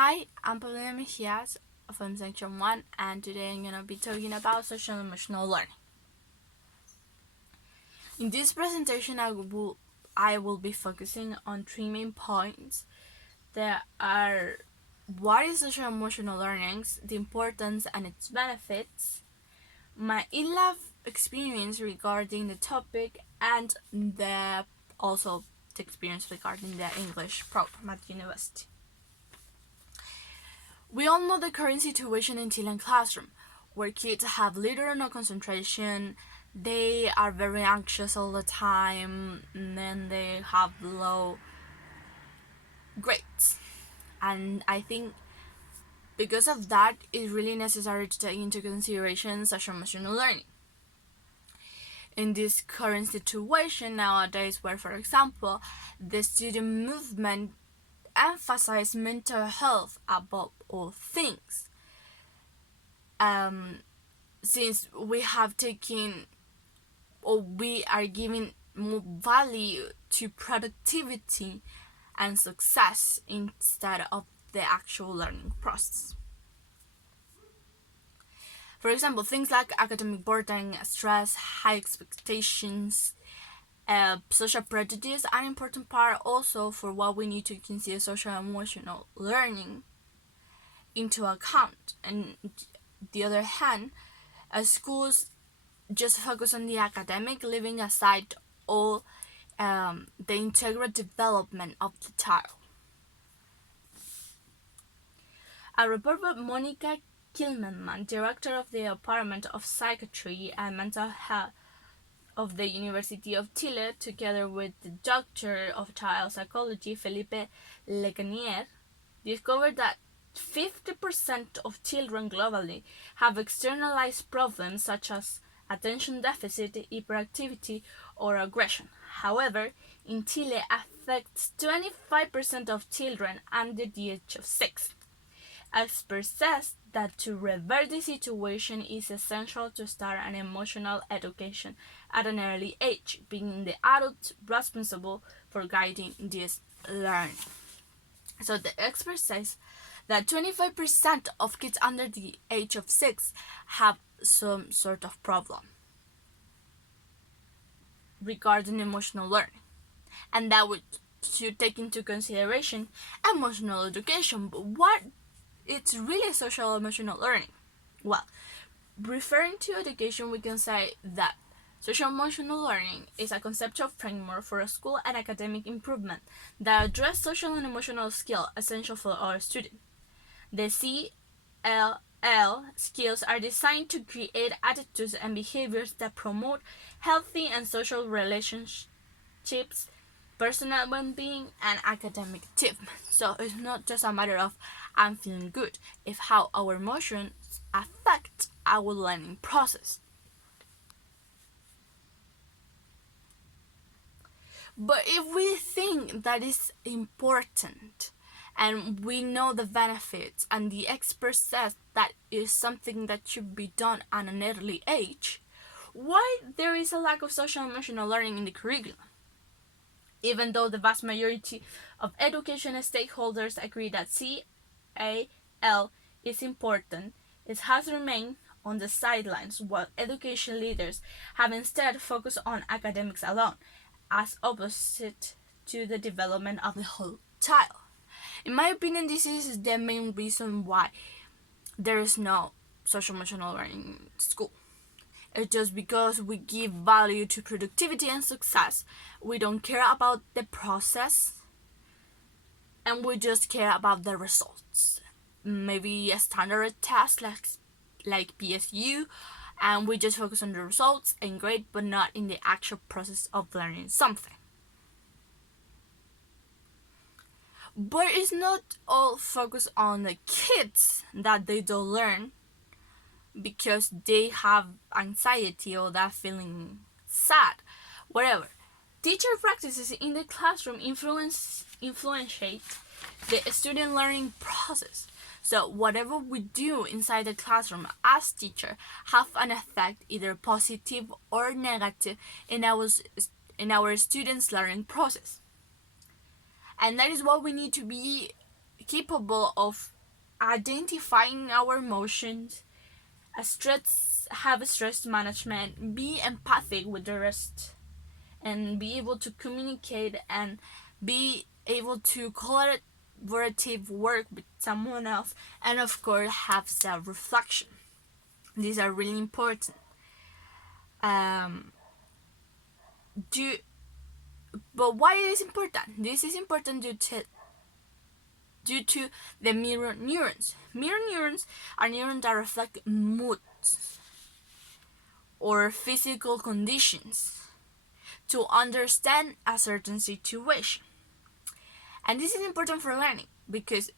Hi, I'm Paulina Mejias from Section 1, and today I'm going to be talking about social and emotional learning. In this presentation, I will be focusing on three main points. There are what is social and emotional learning, the importance and its benefits, my IEL V experience regarding the topic, and also the experience regarding the English program at university. We all know the current situation in Chilean classroom, where kids have little or no concentration, they are very anxious all the time, and then they have low grades. And I think because of that, it's really necessary to take into consideration social emotional learning. In this current situation nowadays, where, for example, the student movement emphasizes mental health above all things, since we have taken or we are giving more value to productivity and success instead of the actual learning process. For example, things like academic burden, stress, high expectations, social prejudice are an important part also for what we need to consider social and emotional learning into account. And the other hand, schools just focus on the academic, leaving aside all the integral development of the child. A report by Monica Kilmanman, director of the Department of Psychiatry and Mental Health of the University of Chile, together with the doctor of child psychology Felipe Lecanier, discovered that 50% of children globally have externalized problems such as attention deficit, hyperactivity, or aggression. However, in Chile affects 25% of children under the age of 6. Experts says that to reverse the situation is essential to start an emotional education at an early age, being the adult responsible for guiding this learning. So the expert says that 25% of kids under the age of 6 have some sort of problem regarding emotional learning, and that should take into consideration emotional education. But what it's really social emotional learning? Well, referring to education, we can say that social emotional learning is a conceptual framework for a school and academic improvement that address social and emotional skills essential for our students. The CLL skills are designed to create attitudes and behaviors that promote healthy and social relationships, personal well-being, and academic achievement. So it's not just a matter of I'm feeling good, it's how our emotions affect our learning process. But if we think that is important and we know the benefits and the expert says that is something that should be done at an early age, why there is a lack of social emotional learning in the curriculum? Even though the vast majority of education stakeholders agree that CAL is important, it has remained on the sidelines while education leaders have instead focused on academics alone, as opposite to the development of the whole child. In my opinion, this is the main reason why there is no social emotional learning in school. It's just because we give value to productivity and success. We don't care about the process, and we just care about the results. Maybe a standard test like PSU, and we just focus on the results and grade, but not in the actual process of learning something. But it's not all focused on the kids that they don't learn because they have anxiety or that feeling sad, whatever. Teacher practices in the classroom influence the student learning process. So whatever we do inside the classroom as teacher have an effect, either positive or negative, in our students' learning process. And that is what we need to be capable of identifying our emotions, have stress management, be empathic with the rest, and be able to communicate and be able to collaborative work with someone else, and of course have self-reflection. These are really important. Do But why it is important? This is important due to the mirror neurons. Mirror neurons are neurons that reflect moods or physical conditions to understand a certain situation. And this is important for learning because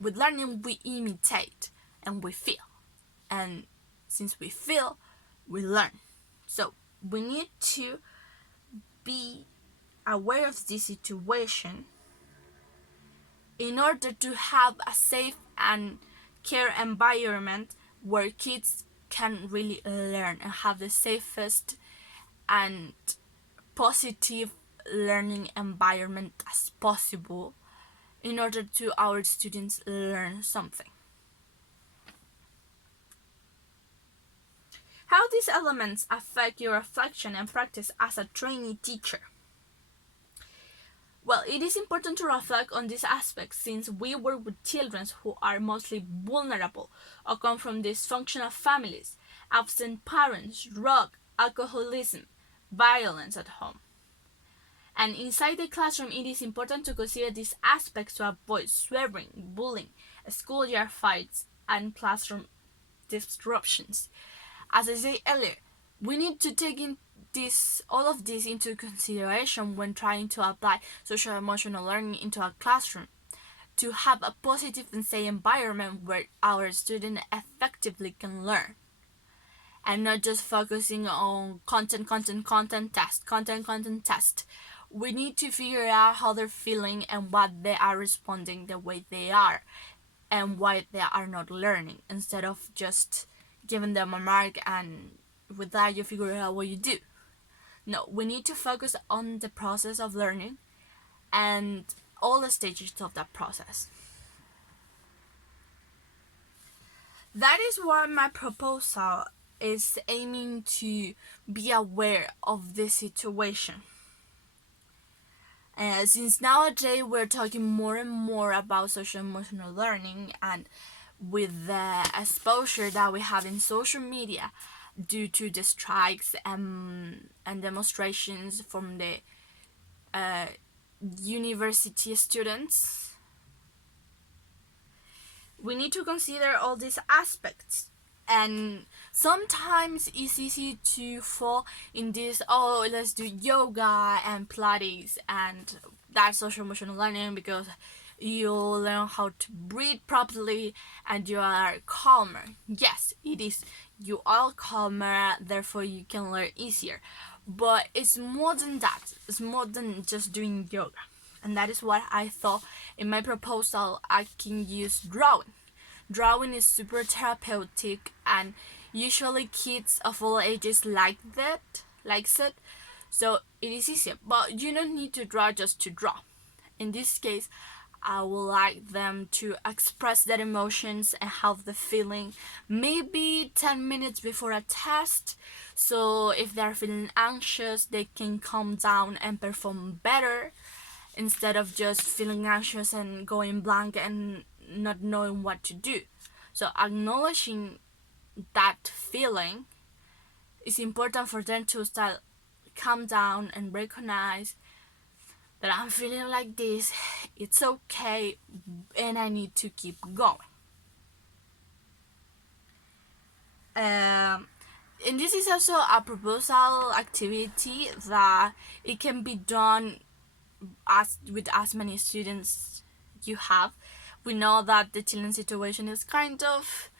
with learning we imitate and we feel. And since we feel, we learn. So we need to be aware of this situation in order to have a safe and care environment where kids can really learn and have the safest and positive learning environment as possible in order to our students learn something. How these elements affect your reflection and practice as a trainee teacher? Well, it is important to reflect on these aspects since we work with children who are mostly vulnerable or come from dysfunctional families, absent parents, drug, alcoholism, violence at home. And inside the classroom, it is important to consider these aspects to avoid swearing, bullying, schoolyard fights, and classroom disruptions. As I said earlier, we need to take all of this into consideration when trying to apply social emotional learning into a classroom to have a positive and safe environment where our students effectively can learn, and not just focusing on content, test. We need to figure out how they're feeling and what they are responding the way they are and why they are not learning, instead of just giving them a mark and with that you figure out what you do. No, we need to focus on the process of learning and all the stages of that process. That is why my proposal is aiming to be aware of this situation. Since nowadays we're talking more and more about social emotional learning, and with the exposure that we have in social media due to the strikes and demonstrations from the university students, we need to consider all these aspects. And sometimes it's easy to fall in this, oh, let's do yoga and Pilates and that's social emotional learning because you'll learn how to breathe properly and you are calmer. Yes, it is. You are calmer, therefore you can learn easier. But it's more than that. It's more than just doing yoga. And that is what I thought in my proposal. I can use drawing. Drawing is super therapeutic and usually kids of all ages likes it. So it is easier. But you don't need to draw just to draw. In this case, I would like them to express their emotions and have the feeling maybe 10 minutes before a test. So if they're feeling anxious, they can calm down and perform better instead of just feeling anxious and going blank and not knowing what to do. So acknowledging that feeling is important for them to start calm down and recognize that I'm feeling like this, it's okay, and I need to keep going. And this is also a proposal activity that it can be done with as many students you have. We know that the Chilean situation is kind of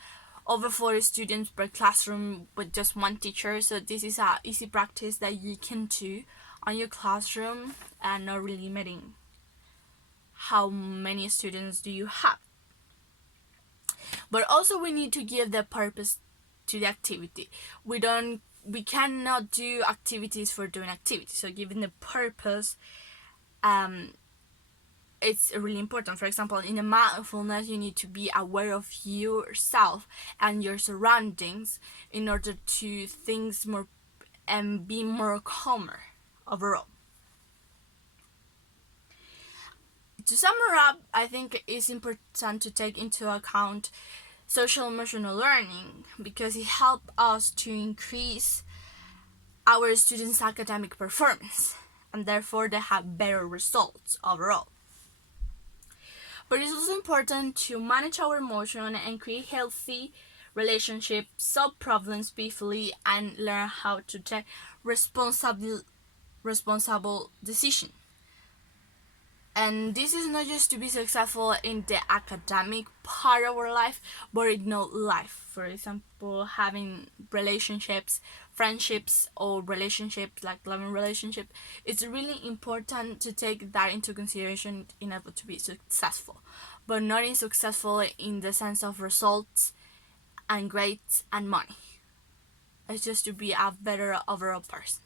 over 40 students per classroom with just one teacher, so this is a easy practice that you can do on your classroom and not really limiting how many students do you have. But also we need to give the purpose to the activity. We cannot do activities for doing activities. So giving the purpose it's really important. For example, in a mindfulness, you need to be aware of yourself and your surroundings in order to think more and be more calmer overall. To sum up, I think it's important to take into account social emotional learning because it helps us to increase our students' academic performance and therefore they have better results overall. But it's also important to manage our emotion and create healthy relationships, solve problems peacefully, and learn how to take responsible decisions. And this is not just to be successful in the academic part of our life, but in no life. For example, having relationships, friendships, or relationships like loving relationship. It's really important to take that into consideration in order to be successful, but not in successful in the sense of results and grades and money. It's just to be a better overall person.